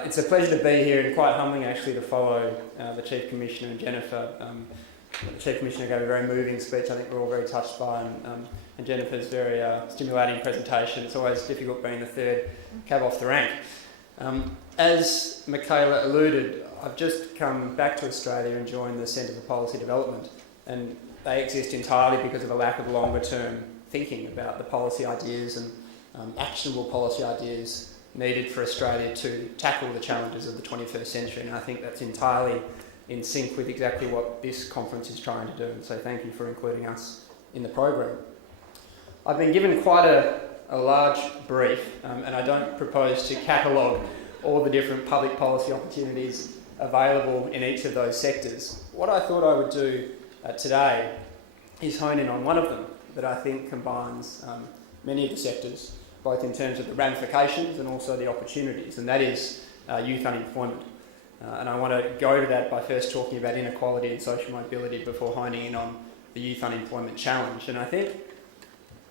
It's a pleasure to be here, and quite humbling actually to follow the Chief Commissioner and Jennifer. The Chief Commissioner gave a very moving speech. I think we're all very touched by, and Jennifer's very stimulating presentation. It's always difficult being the third cab off the rank. As Michaela alluded, I've just come back to Australia and joined the Centre for Policy Development, and they exist entirely because of a lack of longer term thinking about the policy ideas and actionable policy ideas needed for Australia to tackle the challenges of the 21st century, and I think that's entirely in sync with exactly what this conference is trying to do, and so thank you for including us in the program. I've been given quite a large brief, and I don't propose to catalogue all the different public policy opportunities available in each of those sectors. What I thought I would do today is hone in on one of them that I think combines many of the sectors, both in terms of the ramifications and also the opportunities, and that is youth unemployment. And I want to go to that by first talking about inequality and social mobility before honing in on the youth unemployment challenge. And I think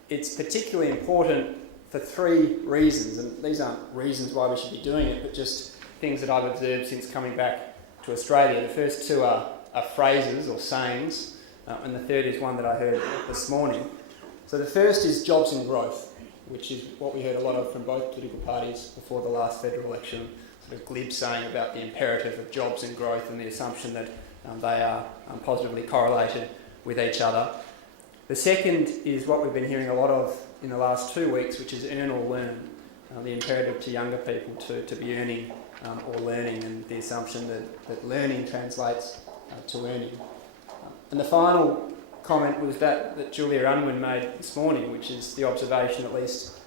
it's particularly important for three reasons, and these aren't reasons why we should be doing it, but just things that I've observed since coming back to Australia. The first two are phrases or sayings, and the third is one that I heard this morning. So the first is jobs and growth, which is what we heard a lot of from both political parties before the last federal election, sort of glib saying about the imperative of jobs and growth and the assumption that they are positively correlated with each other. The second is what we've been hearing a lot of in the last 2 weeks, which is earn or learn, the imperative to younger people to be earning or learning, and the assumption that learning translates to earning. And the final comment was that Julia Unwin made this morning, which is the observation, at least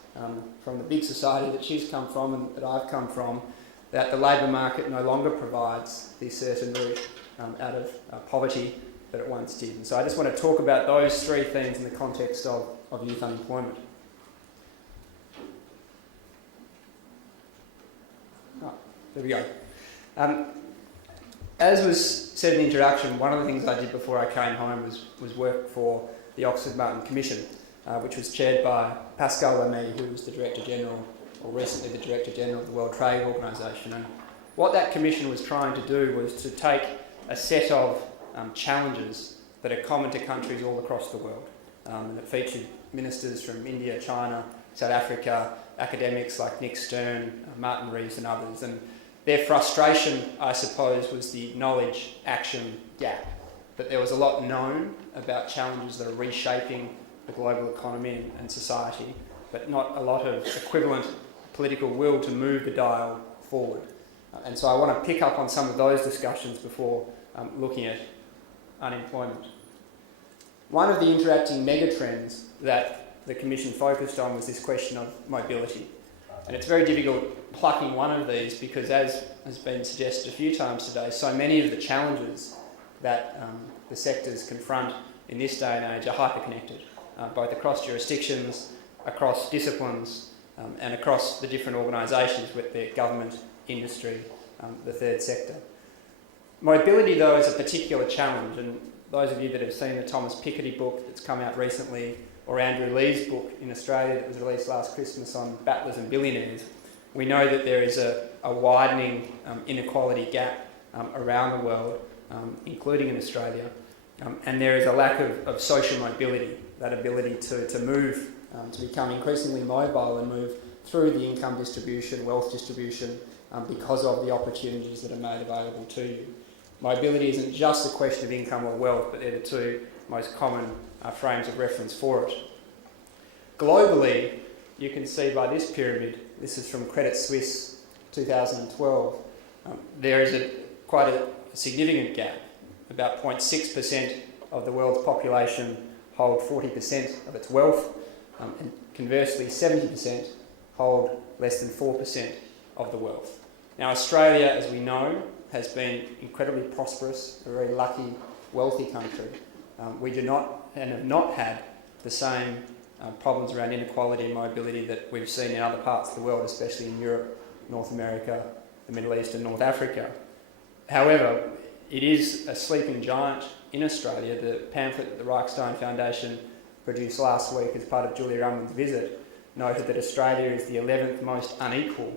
from the big society that she's come from and that I've come from, that the labour market no longer provides the certain route out of poverty that it once did. And so I just want to talk about those three themes in the context of youth unemployment. There we go. As was said in the introduction, one of the things I did before I came home was work for the Oxford Martin Commission, which was chaired by Pascal Lamy, who was the Director General, or recently the Director General of the World Trade Organisation. And what that commission was trying to do was to take a set of challenges that are common to countries all across the world. And it featured ministers from India, China, South Africa, academics like Nick Stern, Martin Rees and others. And their frustration, I suppose, was the knowledge-action gap, that there was a lot known about challenges that are reshaping the global economy and society, but not a lot of equivalent political will to move the dial forward. And so I want to pick up on some of those discussions before looking at unemployment. One of the interacting megatrends that the Commission focused on was this question of mobility. And it's very difficult plucking one of these because, as has been suggested a few times today, so many of the challenges that the sectors confront in this day and age are hyperconnected, both across jurisdictions, across disciplines, and across the different organisations with their government, industry, the third sector. Mobility, though, is a particular challenge, and those of you that have seen the Thomas Piketty book that's come out recently, or Andrew Lee's book in Australia that was released last Christmas on battlers and billionaires, we know that there is a widening inequality gap around the world, including in Australia, and there is a lack of social mobility, that ability to move, to become increasingly mobile and move through the income distribution, wealth distribution, because of the opportunities that are made available to you. Mobility isn't just a question of income or wealth, but they're the two most common frames of reference for it. Globally, you can see by this pyramid, this is from Credit Suisse 2012, there is quite a significant gap. About 0.6% of the world's population hold 40% of its wealth, and conversely 70% hold less than 4% of the wealth. Now Australia, as we know, has been incredibly prosperous, a very lucky, wealthy country. We do not and have not had the same problems around inequality and mobility that we've seen in other parts of the world, especially in Europe, North America, the Middle East and North Africa. However, it is a sleeping giant in Australia. The pamphlet that the Reichstein Foundation produced last week as part of Julia Unwin's visit noted that Australia is the 11th most unequal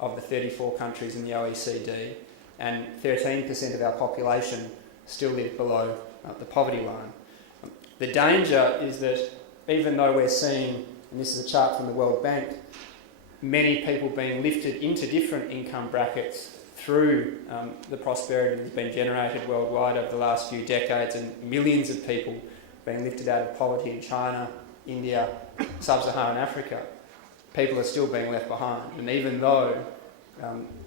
of the 34 countries in the OECD, and 13% of our population still live below the poverty line. The danger is that even though we're seeing, and this is a chart from the World Bank, many people being lifted into different income brackets through the prosperity that's been generated worldwide over the last few decades, and millions of people being lifted out of poverty in China, India, Sub-Saharan Africa, people are still being left behind. And even though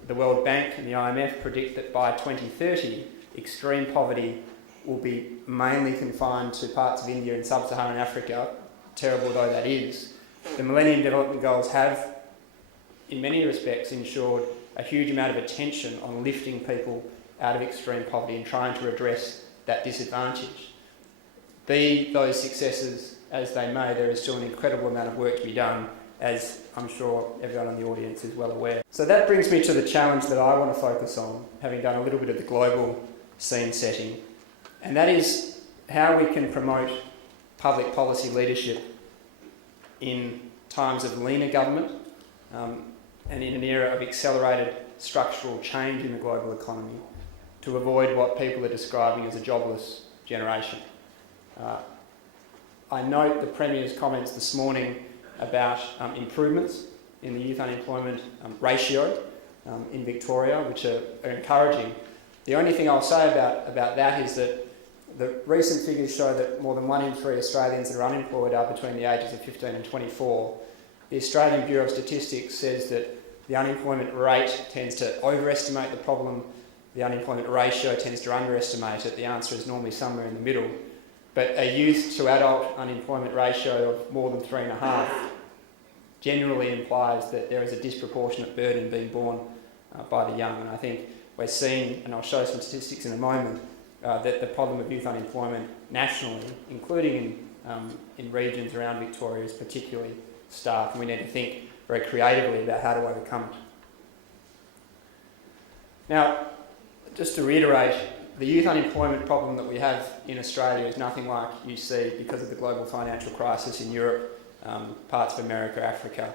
the World Bank and the IMF predict that by 2030, extreme poverty will be mainly confined to parts of India and Sub-Saharan Africa, terrible though that is, the Millennium Development Goals have, in many respects, ensured a huge amount of attention on lifting people out of extreme poverty and trying to address that disadvantage. Be those successes as they may, there is still an incredible amount of work to be done, as I'm sure everyone in the audience is well aware. So that brings me to the challenge that I want to focus on, having done a little bit of the global scene setting, and that is how we can promote public policy leadership in times of leaner government and in an era of accelerated structural change in the global economy to avoid what people are describing as a jobless generation. I note the Premier's comments this morning about improvements in the youth unemployment ratio in Victoria, which are encouraging. The only thing I'll say about that is that the recent figures show that more than 1 in 3 Australians that are unemployed are between the ages of 15 and 24. The Australian Bureau of Statistics says that the unemployment rate tends to overestimate the problem, the unemployment ratio tends to underestimate it. The answer is normally somewhere in the middle. But a youth to adult unemployment ratio of more than 3.5 generally implies that there is a disproportionate burden being borne by the young. And I think we're seeing, and I'll show some statistics in a moment, that the problem of youth unemployment nationally, including in regions around Victoria, is particularly stark, and we need to think very creatively about how to overcome it. Now, just to reiterate, the youth unemployment problem that we have in Australia is nothing like you see because of the global financial crisis in Europe, parts of America, Africa,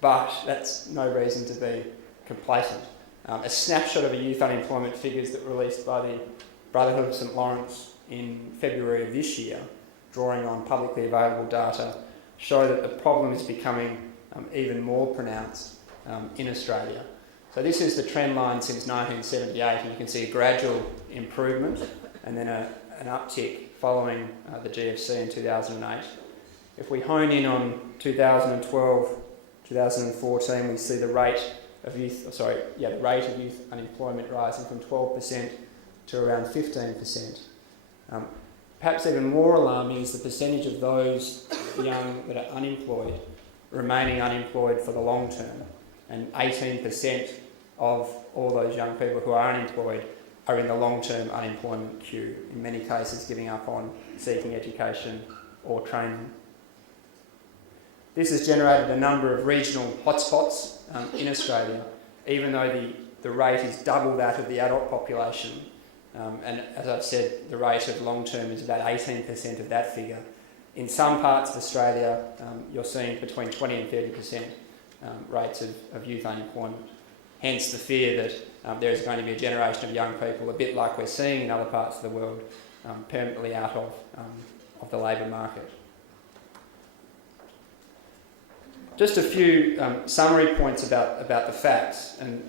but that's no reason to be complacent. A snapshot of the youth unemployment figures that were released by the Brotherhood of St Lawrence in February of this year, drawing on publicly available data, show that the problem is becoming even more pronounced in Australia. So this is the trend line since 1978, and you can see a gradual improvement and then an uptick following the GFC in 2008. If we hone in on 2012, 2014, we see the rate of youth unemployment rising from 12% to around 15%. Perhaps even more alarming is the percentage of those young that are unemployed remaining unemployed for the long term, and 18% of all those young people who are unemployed are in the long-term unemployment queue, in many cases giving up on seeking education or training. This has generated a number of regional hotspots in Australia, even though the rate is double that of the adult population. And as I've said, the rate of long-term is about 18% of that figure. In some parts of Australia, you're seeing between 20 and 30% rates of youth unemployment. Hence the fear that there is going to be a generation of young people, a bit like we're seeing in other parts of the world, permanently out of the labour market. Just a few summary points about the facts, and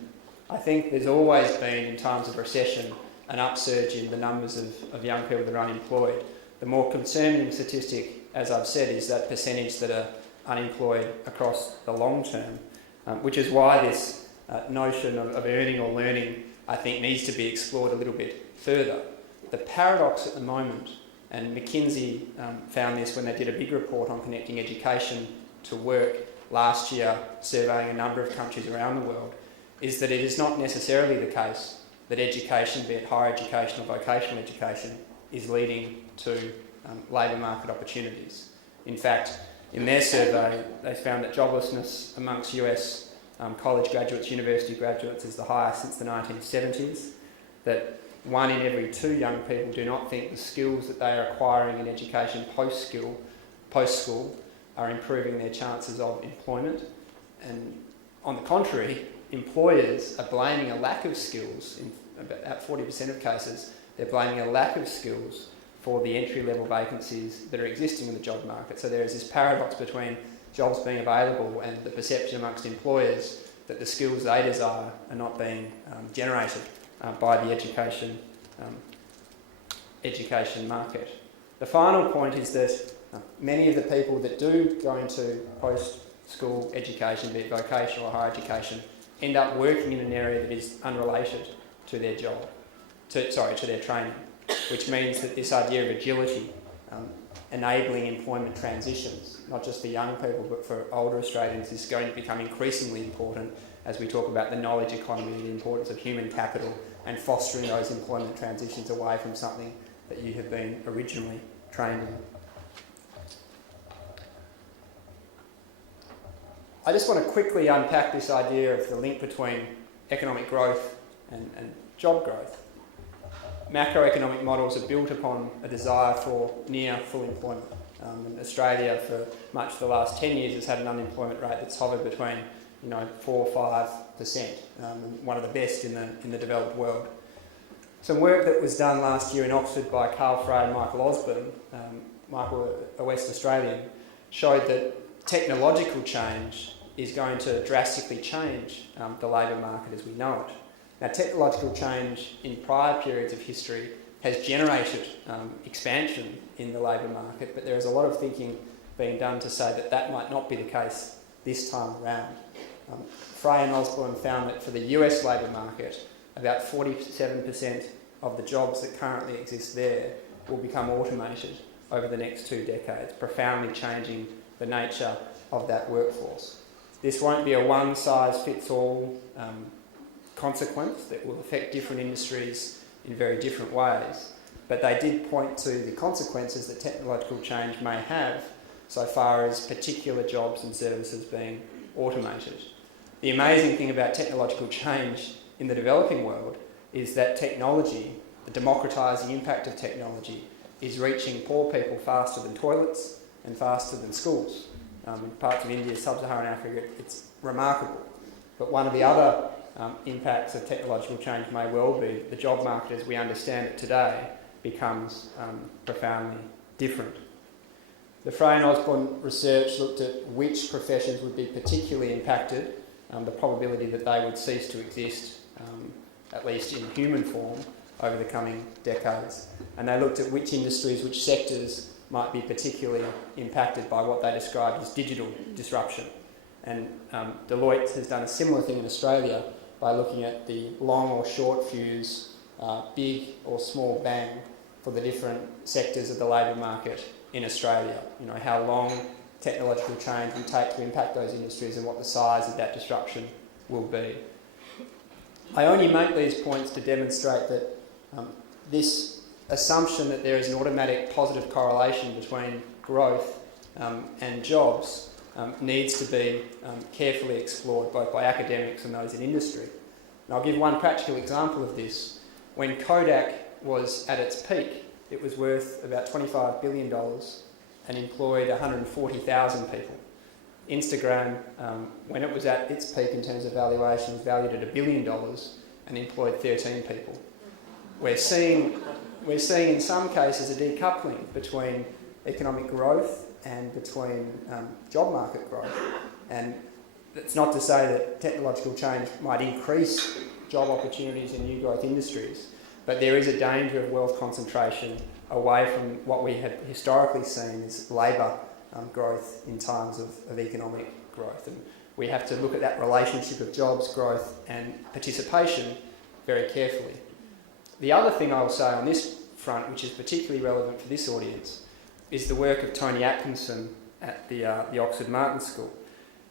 I think there's always been, in times of recession, an upsurge in the numbers of young people that are unemployed. The more concerning statistic, as I've said, is that percentage that are unemployed across the long term, which is why this notion of earning or learning, I think, needs to be explored a little bit further. The paradox at the moment, and McKinsey found this when they did a big report on connecting education to work last year, surveying a number of countries around the world, is that it is not necessarily the case that education, be it higher education or vocational education, is leading to labour market opportunities. In fact, in their survey, they found that joblessness amongst US college graduates, university graduates, is the highest since the 1970s, that 1 in every 2 young people do not think the skills that they are acquiring in education post-school are improving their chances of employment, and On the contrary, employers are blaming a lack of skills, in about 40% of cases, they're blaming a lack of skills for the entry-level vacancies that are existing in the job market. So there is this paradox between jobs being available and the perception amongst employers that the skills they desire are not being generated by the education market. The final point is that many of the people that do go into post-school education, be it vocational or higher education, end up working in an area that is unrelated to their job, to their training, which means that this idea of agility, enabling employment transitions, not just for young people but for older Australians, is going to become increasingly important as we talk about the knowledge economy and the importance of human capital and fostering those employment transitions away from something that you have been originally trained in. I just want to quickly unpack this idea of the link between economic growth and job growth. Macroeconomic models are built upon a desire for near full employment. And Australia, for much of the last 10 years, has had an unemployment rate that's hovered between 4 or 5%, one of the best in the developed world. Some work that was done last year in Oxford by Carl Frey and Michael Osborne, Michael, a West Australian, showed that technological change is going to drastically change the labour market as we know it. Now, technological change in prior periods of history has generated expansion in the labour market, but there is a lot of thinking being done to say that that might not be the case this time around. Frey and Osborne found that for the US labour market, about 47% of the jobs that currently exist there will become automated over the next 2 decades, profoundly changing the nature of that workforce. This won't be a one-size-fits-all consequence that will affect different industries in very different ways, but they did point to the consequences that technological change may have so far as particular jobs and services being automated. The amazing thing about technological change in the developing world is that technology, the democratising impact of technology, is reaching poor people faster than toilets and faster than schools. In parts of India, sub-Saharan Africa, it's remarkable. But one of the other impacts of technological change may well be the job market as we understand it today becomes profoundly different. The Frey and Osborne research looked at which professions would be particularly impacted, the probability that they would cease to exist, at least in human form, over the coming decades. And they looked at which industries, which sectors might be particularly impacted by what they described as digital disruption. And Deloitte has done a similar thing in Australia by looking at the long or short fuse, big or small bang for the different sectors of the labour market in Australia. How long technological change will take to impact those industries and what the size of that disruption will be. I only make these points to demonstrate that this assumption that there is an automatic positive correlation between growth and jobs needs to be carefully explored both by academics and those in industry. And I'll give one practical example of this. When Kodak was at its peak, it was worth about $25 billion and employed 140,000 people. Instagram, when it was at its peak in terms of valuation, was valued at $1 billion and employed 13 people. We're seeing in some cases a decoupling between economic growth and between job market growth. And that's not to say that technological change might increase job opportunities in new growth industries, but there is a danger of wealth concentration away from what we have historically seen as labour growth in times of economic growth. And we have to look at that relationship of jobs growth and participation very carefully. The other thing I will say on this front, which is particularly relevant for this audience, is the work of Tony Atkinson at the Oxford Martin School.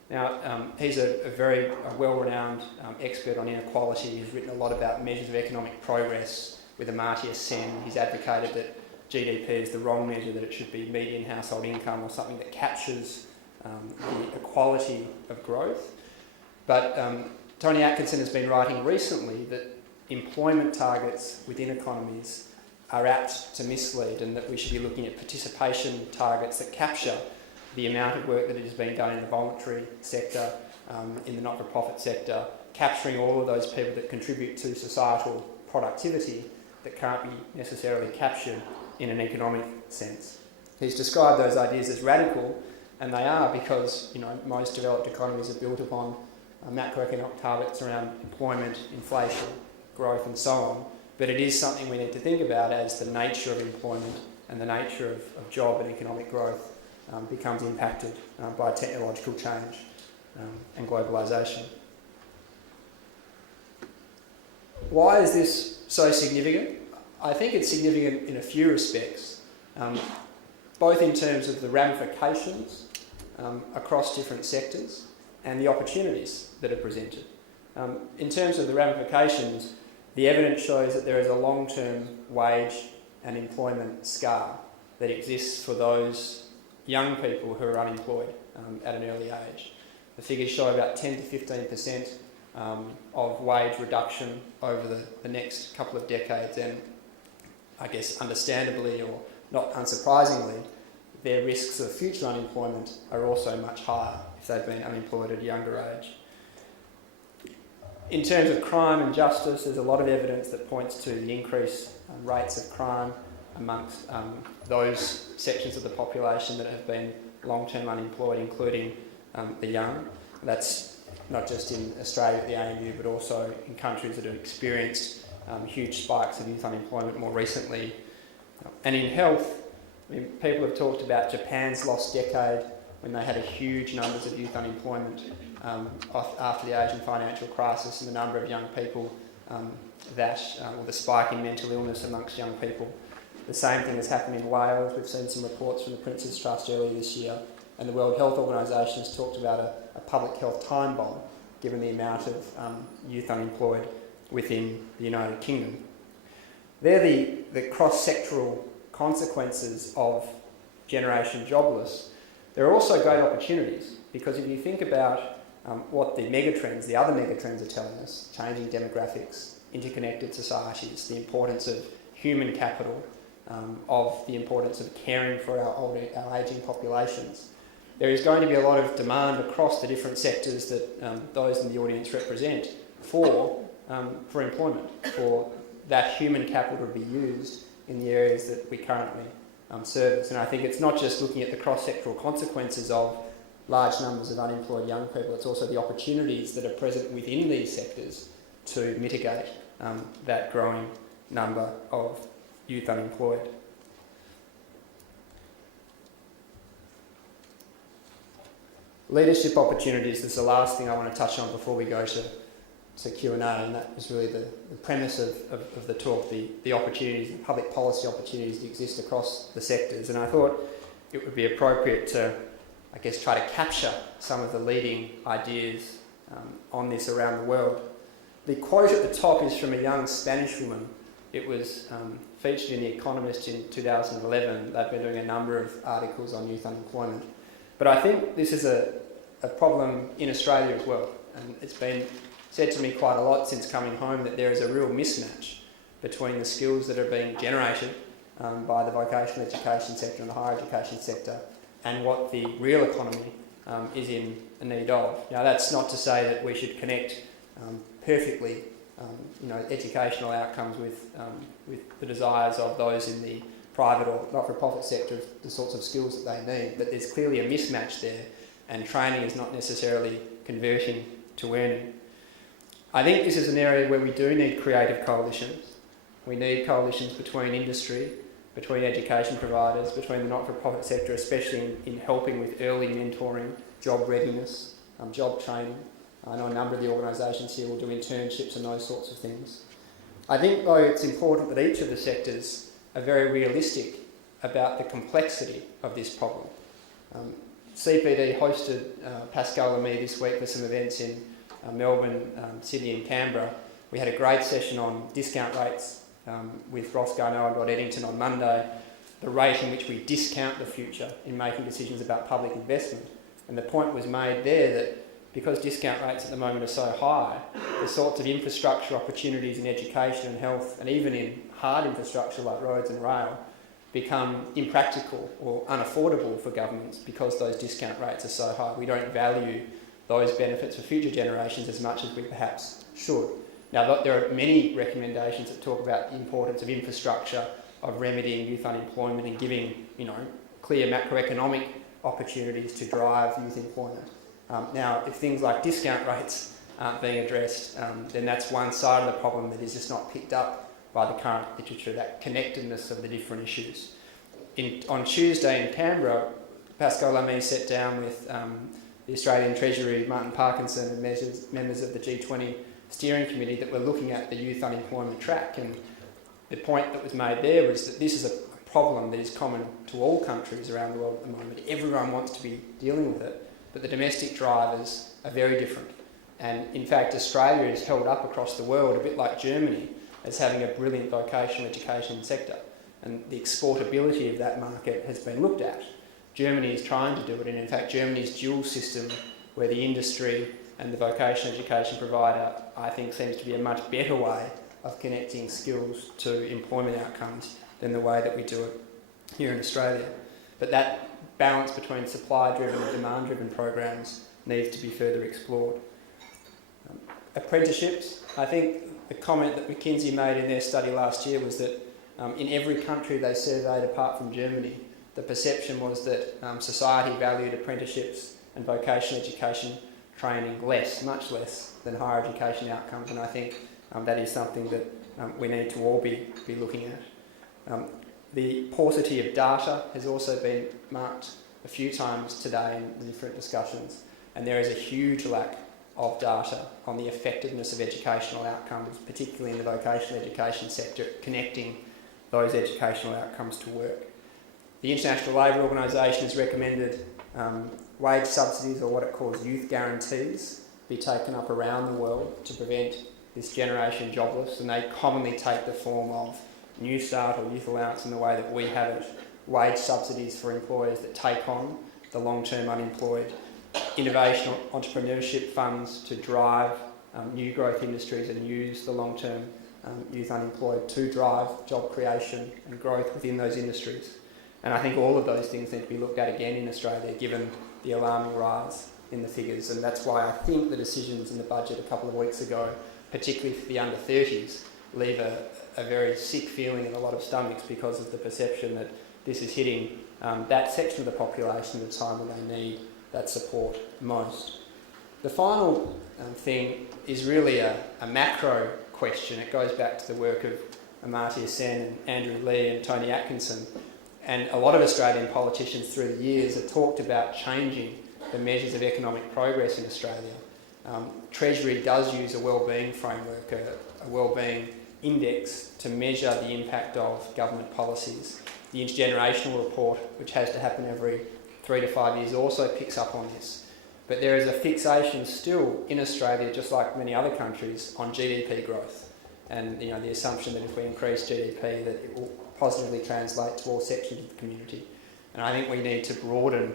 Now, he's a very well-renowned expert on inequality. He's written a lot about measures of economic progress with Amartya Sen. He's advocated that GDP is the wrong measure, that it should be median household income or something that captures the equality of growth. But Tony Atkinson has been writing recently that employment targets within economies are apt to mislead, and that we should be looking at participation targets that capture the amount of work that is being done in the voluntary sector in the not-for-profit sector, capturing all of those people that contribute to societal productivity that can't be necessarily captured in an economic sense. He's described those ideas as radical, and they are because most developed economies are built upon macroeconomic targets around employment, inflation, growth and so on. But it is something we need to think about as the nature of employment and the nature of job and economic growth becomes impacted by technological change and globalisation. Why is this so significant? I think it's significant in a few respects, both in terms of the ramifications across different sectors and the opportunities that are presented. In terms of the ramifications, the evidence shows that there is a long-term wage and employment scar that exists for those young people who are unemployed at an early age. The figures show about 10 to 15% of wage reduction over the next couple of decades, and I guess understandably or not unsurprisingly, their risks of future unemployment are also much higher if they've been unemployed at a younger age. In terms of crime and justice, there's a lot of evidence that points to the increased rates of crime amongst those sections of the population that have been long-term unemployed, including the young. That's not just in Australia at the ANU, but also in countries that have experienced huge spikes of youth unemployment more recently. And in health, people have talked about Japan's lost decade when they had a huge numbers of youth unemployment after the Asian financial crisis, and the number of young people or the spike in mental illness amongst young people. The same thing has happened in Wales. We've seen some reports from the Prince's Trust earlier this year, and the World Health Organisation has talked about a public health time bomb, given the amount of youth unemployed within the United Kingdom. They're the cross-sectoral consequences of generation jobless. There are also great opportunities, because if you think about what the other megatrends are telling us, changing demographics, interconnected societies, the importance of human capital, of the importance of caring for our ageing populations. There is going to be a lot of demand across the different sectors that those in the audience represent for employment, for that human capital to be used in the areas that we currently service. And I think it's not just looking at the cross-sectoral consequences of large numbers of unemployed young people, it's also the opportunities that are present within these sectors to mitigate that growing number of youth unemployed. Leadership opportunities is the last thing I want to touch on before we go to Q&A, and that was really the premise of the talk, the opportunities, the public policy opportunities that exist across the sectors. And I thought it would be appropriate to, I guess, try to capture some of the leading ideas on this around the world. The quote at the top is from a young Spanish woman. It was featured in The Economist in 2011. They've been doing a number of articles on youth unemployment. But I think this is a problem in Australia as well. And it's been said to me quite a lot since coming home that there is a real mismatch between the skills that are being generated by the vocational education sector and the higher education sector and what the real economy is in need of. Now, that's not to say that we should connect perfectly educational outcomes with the desires of those in the private or not-for-profit sector, the sorts of skills that they need, but there's clearly a mismatch there, and training is not necessarily converting to earning. I think this is an area where we do need creative coalitions. We need coalitions between industry, between education providers, between the not-for-profit sector, especially in helping with early mentoring, job readiness, job training. I know a number of the organisations here will do internships and those sorts of things. I think, though, it's important that each of the sectors are very realistic about the complexity of this problem. CPD hosted Pascal and me this week for some events in Melbourne, Sydney and Canberra. We had a great session on discount rates with Ross Garneau and Rod Eddington on Monday, the rate in which we discount the future in making decisions about public investment. And the point was made there that because discount rates at the moment are so high, the sorts of infrastructure opportunities in education and health, and even in hard infrastructure like roads and rail, become impractical or unaffordable for governments because those discount rates are so high. We don't value those benefits for future generations as much as we perhaps should. Now, there are many recommendations that talk about the importance of infrastructure, of remedying youth unemployment and giving, clear macroeconomic opportunities to drive youth employment. Now, if things like discount rates aren't being addressed, then that's one side of the problem that is just not picked up by the current literature, that connectedness of the different issues. On Tuesday in Canberra, Pascal Lamy sat down with the Australian Treasury, Martin Parkinson, and members of the G20 steering committee that were looking at the youth unemployment track. And the point that was made there was that this is a problem that is common to all countries around the world at the moment. Everyone wants to be dealing with it, but the domestic drivers are very different. And in fact, Australia is held up across the world, a bit like Germany, as having a brilliant vocational education sector. And the exportability of that market has been looked at. Germany is trying to do it, and in fact Germany's dual system, where the industry and the vocational education provider, I think, seems to be a much better way of connecting skills to employment outcomes than the way that we do it here in Australia. But that balance between supply-driven and demand-driven programs needs to be further explored. Apprenticeships, I think the comment that McKinsey made in their study last year was that in every country they surveyed apart from Germany, the perception was that society valued apprenticeships and vocational education training much less than higher education outcomes, and I think that is something that we need to all be looking at. The paucity of data has also been marked a few times today in the different discussions, and there is a huge lack of data on the effectiveness of educational outcomes, particularly in the vocational education sector, connecting those educational outcomes to work. The International Labour Organisation has recommended wage subsidies, or what it calls youth guarantees, be taken up around the world to prevent this generation jobless, and they commonly take the form of New Start or youth allowance in the way that we have it, wage subsidies for employers that take on the long-term unemployed, innovation entrepreneurship funds to drive new growth industries and use the long-term youth unemployed to drive job creation and growth within those industries. And I think all of those things need to be looked at again in Australia, given the alarming rise in the figures. And that's why I think the decisions in the budget a couple of weeks ago, particularly for the under 30s, leave a very sick feeling in a lot of stomachs because of the perception that this is hitting that section of the population at a time when they need that support most. The final thing is really a macro question. It goes back to the work of Amartya Sen and Andrew Leigh and Tony Atkinson. And a lot of Australian politicians through the years have talked about changing the measures of economic progress in Australia. Treasury does use a wellbeing framework, a wellbeing index to measure the impact of government policies. The intergenerational report, which has to happen every 3 to 5 years, also picks up on this. But there is a fixation still in Australia, just like many other countries, on GDP growth. And the assumption that if we increase GDP, that it will positively translate to all sections of the community. And I think we need to broaden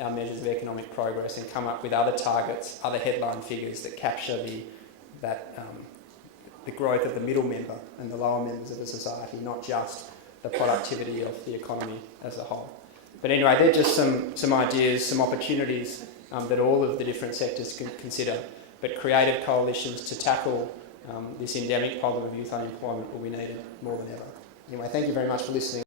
our measures of economic progress and come up with other targets, other headline figures that capture the growth of the middle member and the lower members of the society, not just the productivity of the economy as a whole. But anyway, they're just some ideas, some opportunities that all of the different sectors can consider. But creative coalitions to tackle this endemic problem of youth unemployment will be needed more than ever. Anyway, thank you very much for listening.